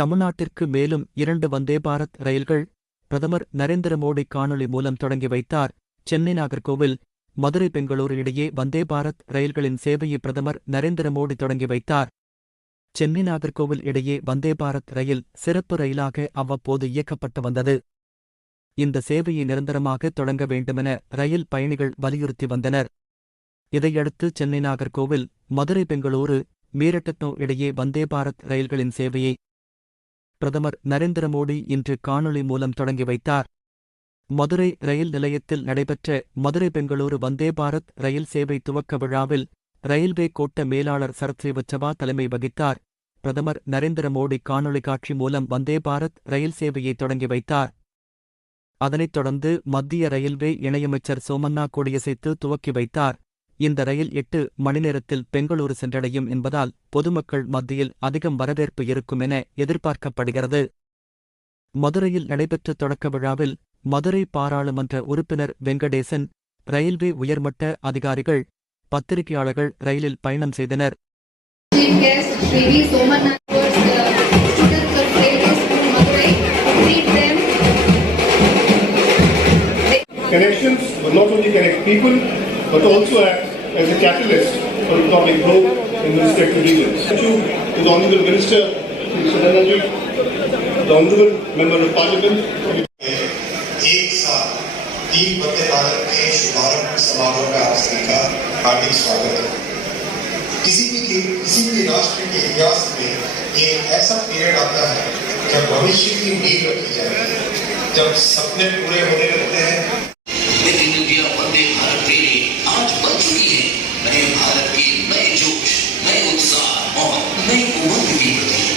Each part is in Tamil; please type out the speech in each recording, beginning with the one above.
தமிழ்நாட்டிற்கு மேலும் 2 வந்தே பாரத் ரயில்கள் பிரதமர் நரேந்திர மோடி காணொளி மூலம் தொடங்கி வைத்தார். சென்னை நாகர்கோவில் மதுரை பெங்களூரு இடையே வந்தே பாரத் ரயில்களின் சேவையை பிரதமர் நரேந்திர மோடி தொடங்கி வைத்தார். சென்னை நாகர்கோவில் இடையே வந்தே பாரத் ரயில் சிறப்பு ரயிலாக அவ்வப்போது இயக்கப்பட்டு வந்தது. இந்த சேவையை நிரந்தரமாக தொடங்க வேண்டுமென ரயில் பயணிகள் வலியுறுத்தி வந்தனர். இதையடுத்து சென்னை நாகர்கோவில் மதுரை பெங்களூரு மீரட் இடையே வந்தே பாரத் ரயில்களின் சேவையை பிரதமர் நரேந்திர மோடி இன்று காணொளி மூலம் தொடங்கி வைத்தார். மதுரை ரயில் நிலையத்தில் நடைபெற்ற மதுரை பெங்களூரு வந்தே பாரத் ரயில் சேவை துவக்க விழாவில் ரயில்வே கோட்ட மேலாளர் சரத் ஸ்ரீவத்சவா தலைமை வகித்தார். பிரதமர் நரேந்திர மோடி காணொளி காட்சி மூலம் வந்தே பாரத் ரயில் சேவையை தொடங்கி வைத்தார். அதனைத் தொடர்ந்து மத்திய ரயில்வே இணையமைச்சர் சோமண்ணா கொடியசைத்து துவக்கி வைத்தார். இந்த ரயில் 8 மணி நேரத்தில் பெங்களூரு சென்றடையும் என்பதால் பொதுமக்கள் மத்தியில் அதிகம் வரவேற்பு இருக்கும் என எதிர்பார்க்கப்படுகிறது. மதுரையில் நடைபெற்ற தொடக்க விழாவில் மதுரை பாராளுமன்ற உறுப்பினர் வெங்கடேசன், ரயில்வே உயர்மட்ட அதிகாரிகள், பத்திரிகையாளர்கள் ரயிலில் பயணம் செய்தனர். Connections will not only connect people, but also act as a catalyst for economic growth in the respective regions. Thank you to the Honourable Minister, Sudananji, the Honourable Member of Parliament. एक साथ 3 वंदे भारत के शुभारंभ समारोह में आप सभी का हार्दिक स्वागत है। किसी भी राष्ट्र के इतिहास में ये ऐसा पीरियड आता है जब भविष्य की नींव रखी जाए, जब सपने पूरे होने लगते हैं। वंदे भारत रेल आज बन चुकी है। नए भारत की नए जोश, नए उत्साह और नई उमंग की प्रतीक।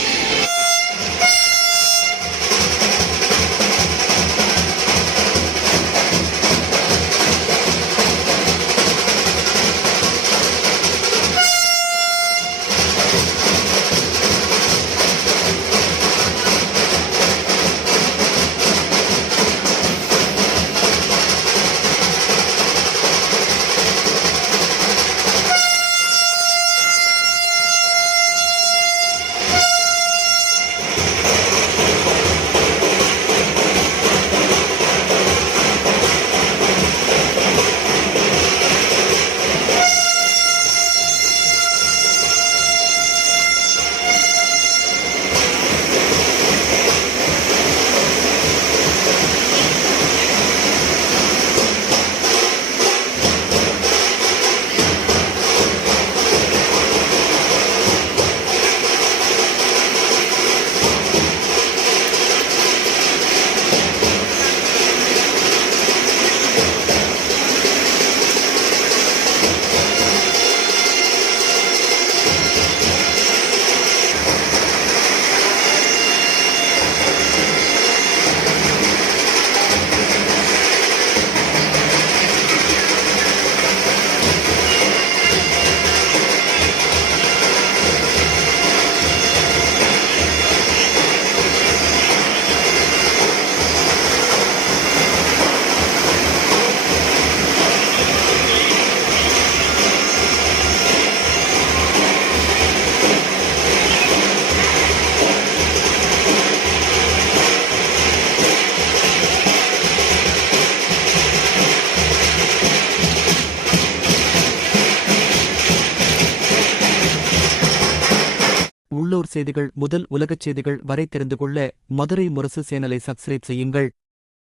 உள்ளூர் செய்திகள் முதல் உலகச் செய்திகள் வரை தெரிந்து கொள்ள மதுரை முரசு சேனலை சப்ஸ்கிரைப் செய்யுங்கள்.